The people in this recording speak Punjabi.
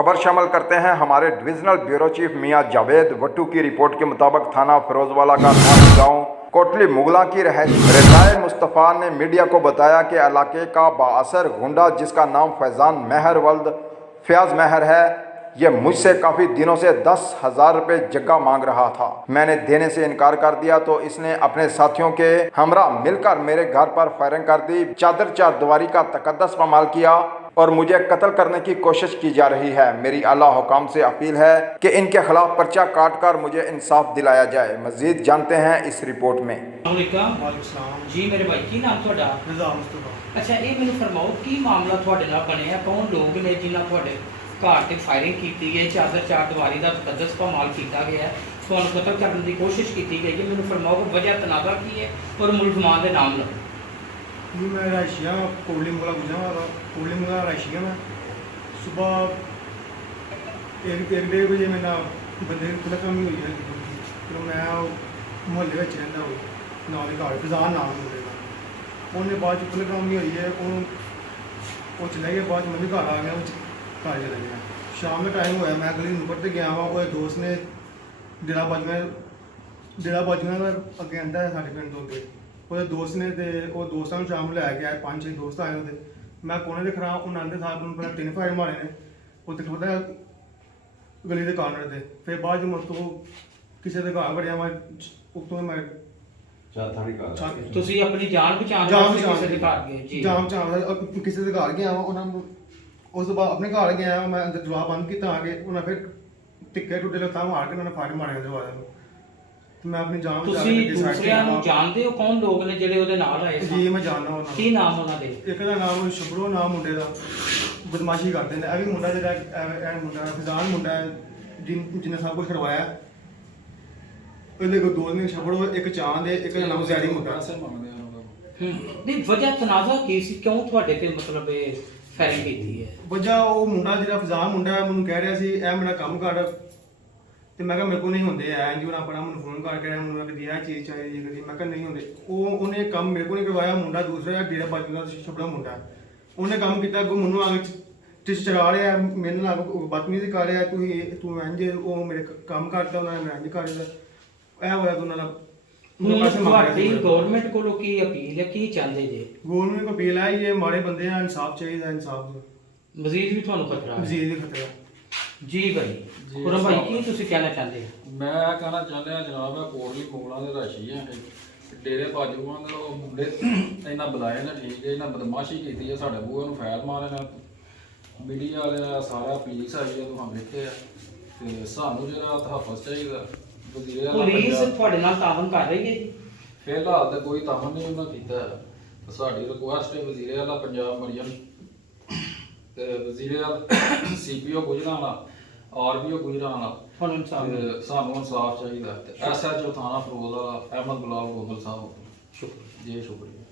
खबर शामिल करते हैं हमारे डिविजनल ब्यूरो चीफ मियां जावेद वट्टू की रिपोर्ट के मुताबिक थाना फिरोजवाला का गांव कोटली मुगला की रजाए मुस्तफ़ा ने मीडिया को बताया कि इलाके का बाअसर गुंडा जिसका नाम फैज़ान महर वल्द फयाज महर है, ये मुझसे काफ़ी दिनों से 10,000 रुपये जगह मांग रहा था। मैंने देने से इनकार कर दिया तो इसने अपने साथियों के हमरा मिलकर मेरे घर पर फायरिंग कर दी, चादर चारदीवारी का तकद्दस पामाल किया और मुझे कत्ल करने की कोशिश की जा रही है। मेरी आला हुकाम से अपील है कि इनके खिलाफ पर्चा काट कर मुझे इंसाफ दिलाया जाए। मजीद जानते हैं इस रिपोर्ट में। जी मेरे भाई की नाम थोड़ा? अच्छा ये मैंने फरमाओ की मामला थोड़े नाल बने कौन लोग ने जिन्हें थोड़े घर से फायरिंग की गई, चादर चारदीवारी का तकद्दस पामाल किया गया, तो कत्ल करने की कोशिश की गई है। मैंने फरमाओ वजह तनाज़ा की है और मुलजमान के नाम लो। जी मैं राशिया कोटली मुगला गुजरा कोटली मुगला राशिया में सुबह एक 1:30 बजे मेरा बंदे कमी हुई है, तो मैं मुहल्ले में रहता हो ना घर फैज़ान नाम मुंडे का, उन्हें बाद कमी हुई है वो चले गए। बाद मैं घर आ गया, घर चला गया। शाम में टाइम होया, मैं गली नुक्कड़ से गया वहाँ, वो दोस्त ने डेरा बाजूआ अगे आंदा है साढ़े पिंड तो अगे, वो दोस्त ने वो दोस्तों शाम लै गया, 5-6 दोस्त आए थे। मैं कोने से खड़ा उन्हें आंदे साहब ने पहले 3 फायर मारे ने, वो तक पता गली के कॉर्नर से। फिर बाद मैं तो किसी के घर बढ़िया, मैं उतों मैं ਤੁਸੀਂ ਆਪਣੀ ਜਾਨ ਬਚਾਉਣ ਕਿਸੇ ਦੇ ਘਰ ਗਏ ਜੀ? ਜਾਨ ਬਚਾਉਣ ਕਿਸੇ ਦੇ ਘਰ ਗਿਆ ਉਹਨਾਂ ਨੂੰ, ਉਸ ਤੋਂ ਬਾਅਦ ਆਪਣੇ ਘਰ ਗਿਆ ਮੈਂ, ਅੰਦਰ ਦਰਵਾਜ਼ਾ ਬੰਦ ਕੀਤਾ ਆ ਕੇ, ਉਹਨਾਂ ਫਿਰ ਟਿੱਕੇ ਟੁੱਟੇ ਲੱਤਾਂ ਮਾਰ ਕੇ ਉਹਨਾਂ ਨੇ ਫਾਇਰ ਮਾਰਿਆ ਦਰਵਾਜ਼ੇ ਨੂੰ, ਤੇ ਮੈਂ ਆਪਣੀ ਜਾਨ ਬਚਾ ਤੁਸੀਂ ਦੂਸਰਿਆਂ ਨੂੰ ਜਾਣਦੇ ਹੋ ਕੌਣ ਲੋਕ ਨੇ ਜਿਹੜੇ ਉਹਦੇ ਨਾਲ ਆਏ ਜੀ? ਮੈਂ ਜਾਣਦਾ ਉਹਨਾਂ ਨੂੰ। ਕੀ ਨਾਮ ਉਹਨਾਂ ਦੇ? ਇੱਕ ਦਾ ਨਾਮ ਸ਼ੁਭਰੋ ਨਾਮ ਮੁੰਡੇ ਦਾ, ਬਦਮਾਸ਼ੀ ਕਰਦੇ ਨੇ। ਇਹ ਵੀ ਮੁੰਡਾ ਜਿਹੜਾ ਇਹ ਮੁੰਡਾ ਫੈਜ਼ਾਨ ਮੁੰਡਾ ਹੈ ਜਿਹਨੇ ਸਭ ਕੁਝ ਕਰਵਾਇਆ। ਉਹਦੇ ਕੋਲ ਦੋ ਨੇ, ਸ਼ੁਭਰੋ ਇੱਕ ਚਾਂਦ ਹੈ, ਇੱਕ ਦਾ ਨਾਮ ਜ਼ੈਦੀ ਮੁੰਡਾ। ਨਹੀਂ ਵਜ੍ਹਾ ਤਨਾਜ਼ਾ ਕੀ ਸੀ, ਕਿਉਂ ਤੁਹਾਡੇ ਤੇ ਮਤਲਬ ਇਹ ਫਾਇਰਿੰਗ ਕੀਤੀ ਹੈ? ਵਜ੍ਹਾ ਉਹ ਮੁੰਡਾ ਜਿਹੜਾ ਫੈਜ਼ਾਨ ਮੁੰਡਾ ਹੈ ਮੈਨੂੰ ਕਹਿ ਰਿਹਾ ਸੀ ਇਹ ਮੇਰਾ ਕੰਮ ਕਰ, ਤੇ ਮੈਂ ਕਿਹਾ ਮੇਰੇ ਕੋਲ ਨਹੀਂ ਹੁੰਦੇ ਐ ਜੀ। ਉਹਨਾਂ ਆਪਣਾ ਮੈਨੂੰ ਫੋਨ ਕਰਕੇ ਮੈਨੂੰ ਕਦੀ ਇਹ ਚੀਜ਼ ਚਾਹੀਦੀ ਕਦੀ, ਮੈਂ ਕਿਹਾ ਨਹੀਂ ਹੁੰਦੇ। ਉਹਨੇ ਕੰਮ ਮੇਰੇ ਕੋਲ ਨਹੀਂ ਕਰਵਾਇਆ। ਮੁੰਡਾ ਦੂਸਰਾ ਡੇਰਾ ਬਾਜੂ ਦਾ ਛੋਟਾ ਮੁੰਡਾ, ਉਹਨੇ ਕੰਮ ਕੀਤਾ, ਅੱਗੋਂ ਮੈਨੂੰ ਆ ਕੇ ਟਿਸ਼ ਚੜਾ ਰਿਹਾ, ਮੇਰੇ ਨਾਲ ਬਦਤਮੀਜ਼ੀ ਕਰ ਰਿਹਾ, ਤੂੰ ਇੰਝ, ਉਹ ਮੇਰੇ ਕੰਮ ਕਰਦਾ, ਉਹਨਾਂ ਨੇ ਮੈਂ ਇੰਝ ਕਰ ਦਿੱਤਾ। ਇਹ ਹੋਇਆ ਦੋਨਾਂ ਦਾ। ਤੁਹਾਡੀ ਗਵਰਨਮੈਂਟ ਕੋਲੋਂ ਕੀ ਅਪੀਲ ਹੈ, ਕੀ ਚਾਹੁੰਦੇ ਜੇ? ਗਵਰਨਮੈਂਟ ਕੋਲ ਅਪੀਲ ਹੈ ਇਹ ਮਾੜੇ ਬੰਦੇ ਆ, ਇਨਸਾਫ ਚਾਹੀਦਾ, ਇਨਸਾਫ। ਮਜ਼ੀਦ ਵੀ ਤੁਹਾਨੂੰ ਖਤਰਾ ਹੈ? ਮਜ਼ੀਦ ਵੀ ਖਤਰਾ ਜੀ ਭਾਈ। ਖੁਰਮ ਭਾਈ ਕੀ ਤੁਸੀਂ ਕਹਿਣਾ ਚਾਹੁੰਦੇ ਹੋ? ਮੈਂ ਇਹ ਕਹਿਣਾ ਚਾਹੁੰਦਾ ਜਨਾਬ, ਮੈਂ ਕੋਟਲੀ ਮੁਗਲਾਂ ਦੇ ਰਾਸ਼ੀ ਆ, ਡੇਰੇ ਬਾਜੂਆਂ ਦੇ ਉਹ ਮੁੰਡੇ ਇਹਨਾਂ ਬੁਲਾਏ ਨੇ, ਠੀਕ ਹੈ, ਇਹਨਾਂ ਬਦਮਾਸ਼ੀ ਕੀਤੀ ਹੈ, ਸਾਡੇ ਬੂਹੇ ਨੂੰ ਫੈਲ ਮਾਰੇ ਨੇ, ਮੀਡੀਆ ਵਾਲੇ ਸਾਰਾ ਪੁਲਿਸ ਆਈ ਹੈ, ਤੁਹਾਨੂੰ ਵੇਖਿਆ, ਤੇ ਸਾਨੂੰ ਜਿਹੜਾ ਤਹਫਜ਼ ਚਾਹੀਦਾ। ਪੁਲਿਸ ਤੁਹਾਡੇ ਨਾਲ ਤਾਵਨ ਕਰ ਰਹੀ ਹੈ ਜੀ? ਫਿਲਹਾਲ ਤਾਂ ਕੋਈ ਤਾਵਨ ਨਹੀਂ ਉਹਨਾਂ ਕੀਤਾ, ਸਾਡੀ ਰਿਕੁਐਸਟ ਹੈ ਵਜ਼ੀਰ ਆਲਾ ਪੰਜਾਬ ਮਰੀਮ ਤੇ ਵਜ਼ੀਰ ਆਲਾ CPO ਗੁਜਰਾਂਵਾਲਾ, RBO ਗੁਜਰਾਂਵਾਲਾ, ਸਾਨੂੰ ਇਨਸਾਫ ਚਾਹੀਦਾ। ਤੇ SHO ਥਾਣਾ ਫਿਰੋਜ਼ਵਾਲਾ ਅਹਿਮਦ ਗੁਲਾਬ ਗੋਬਲ ਸਾਹਿਬ, ਸ਼ੁਕਰੀਆ ਜੀ, ਸ਼ੁਕਰੀਆ।